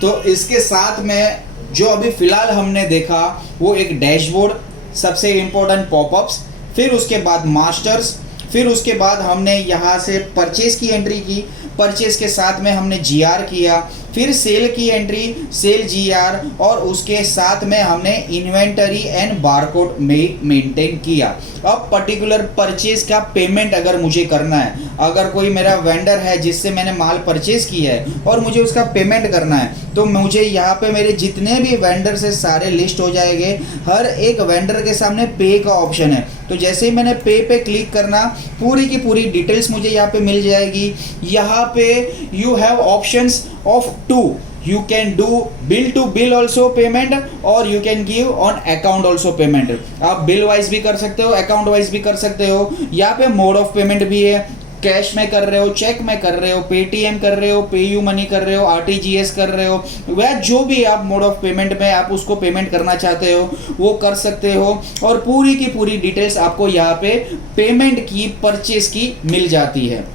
तो इसके साथ में जो अभी फिलहाल हमने देखा वो एक डैशबोर्ड, सबसे इम्पोर्टेंट पॉपअप्स, फिर उसके बाद मास्टर्स, फिर उसके बाद हमने यहाँ से परचेज की एंट्री की, परचेज के साथ में हमने जीआर किया, फिर सेल की एंट्री, सेल जीआर, और उसके साथ में हमने इन्वेंटरी एंड बारकोड में मेंटेन किया। अब पर्टिकुलर परचेज का पेमेंट अगर मुझे करना है, अगर कोई मेरा वेंडर है जिससे मैंने माल परचेज किया है और मुझे उसका पेमेंट करना है, तो मुझे यहाँ पे मेरे जितने भी वेंडर से सारे लिस्ट हो जाएंगे। हर एक वेंडर के सामने पे का ऑप्शन है, तो जैसे ही मैंने पे क्लिक करना, पूरी की पूरी डिटेल्स मुझे यहाँ पे मिल जाएगी। यहाँ पे you have options of two, you can do bill to bill also payment और you can give on account also payment। आप बिल वाइज भी कर सकते हो, अकाउंट वाइज भी कर सकते हो। यहाँ पे मोड ऑफ पेमेंट भी है, कैश में कर रहे हो, चेक में कर रहे हो, पेटीएम कर रहे हो, पे यू मनी कर रहे हो, आरटीजीएस कर रहे हो, वह जो भी आप मोड ऑफ पेमेंट में आप उसको पेमेंट करना चाहते हो वो कर सकते हो। और पूरी की पूरी डिटेल्स आपको यहाँ पे पेमेंट की, परचेज की मिल जाती है।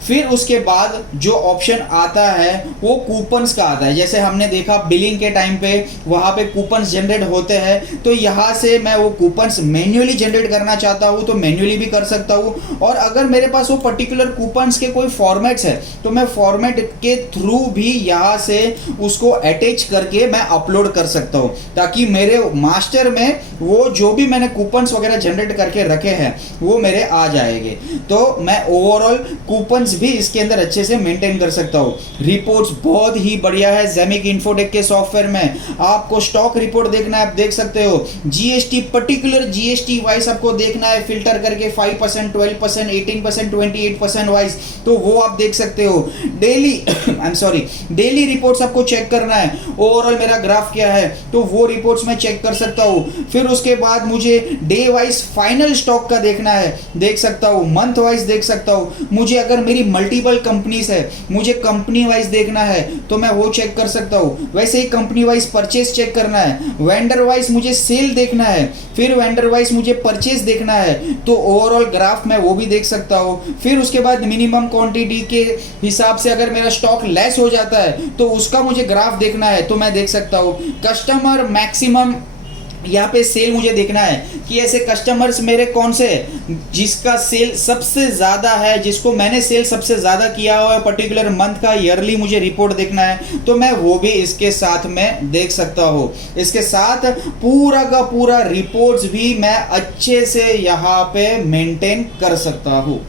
फिर उसके बाद जो ऑप्शन आता है वो कूपन्स का आता है। जैसे हमने देखा बिलिंग के टाइम पे वहाँ पे कूपन्स जनरेट होते हैं, तो यहाँ से मैं वो कूपन्स मैन्युअली जनरेट करना चाहता हूँ तो मैन्युअली भी कर सकता हूँ। और अगर मेरे पास वो पर्टिकुलर कूपन्स के कोई फॉर्मेट्स है तो मैं फॉर्मेट के थ्रू भी यहाँ से उसको अटैच करके मैं अपलोड कर सकता हूँ, ताकि मेरे मास्टर में वो जो भी मैंने कूपन्स वगैरह जनरेट करके रखे हैं वो मेरे आ जाएंगे। तो मैं ओवरऑल कूपन्स भी इसके अंदर अच्छे से मेंटेन कर सकता हूँ। रिपोर्ट्स बहुत ही बढ़िया है ज़ेमिक इन्फोटेक के सॉफ्टवेयर में। आपको स्टॉक रिपोर्ट देखना है, आप देख सकते हो। जीएसटी, पर्टिकुलर जीएसटी वाइज आपको देखना है, फिल्टर करके 5%, 12%, 18%, 28% वाइज, तो वो आप देख सकते हो। डेली रिपोर्ट्स आपको चेक करना है, ओवरऑल मेरा ग्राफ क्या है तो वो रिपोर्ट्स मैं चेक कर सकता हूँ। फिर उसके बाद मुझे डे वाइज फाइनल स्टॉक का देखना है, देख सकता हूँ। मंथ वाइज देख सकता हूँ। मुझे अगर मेरी मल्टीपल कंपनीज है, मुझे कंपनी वाइज देखना है तो मैं वो चेक कर सकता हूँ। वैसे ही कंपनी वाइज परचेज चेक करना है, वेंडर वाइज मुझे सेल देखना है, फिर वेंडर वाइज मुझे परचेज देखना है, तो ओवरऑल ग्राफ मैं वो भी देख सकता हूँ। फिर उसके बाद मिनिमम क्वांटिटी के हिसाब से अगर मेरा स्टॉक लेस हो जाता है तो उसका मुझे ग्राफ देखना है तो मैं देख सकता हूँ। कस्टमर मैक्सिमम, यहाँ पे सेल मुझे देखना है कि ऐसे कस्टमर्स मेरे कौन से जिसका सेल सबसे ज़्यादा है, जिसको मैंने सेल सबसे ज़्यादा किया हुआ है पर्टिकुलर मंथ का, ईयरली मुझे रिपोर्ट देखना है तो मैं वो भी इसके साथ में देख सकता हूँ। इसके साथ पूरा का पूरा रिपोर्ट्स भी मैं अच्छे से यहाँ पे मेंटेन कर सकता हूँ।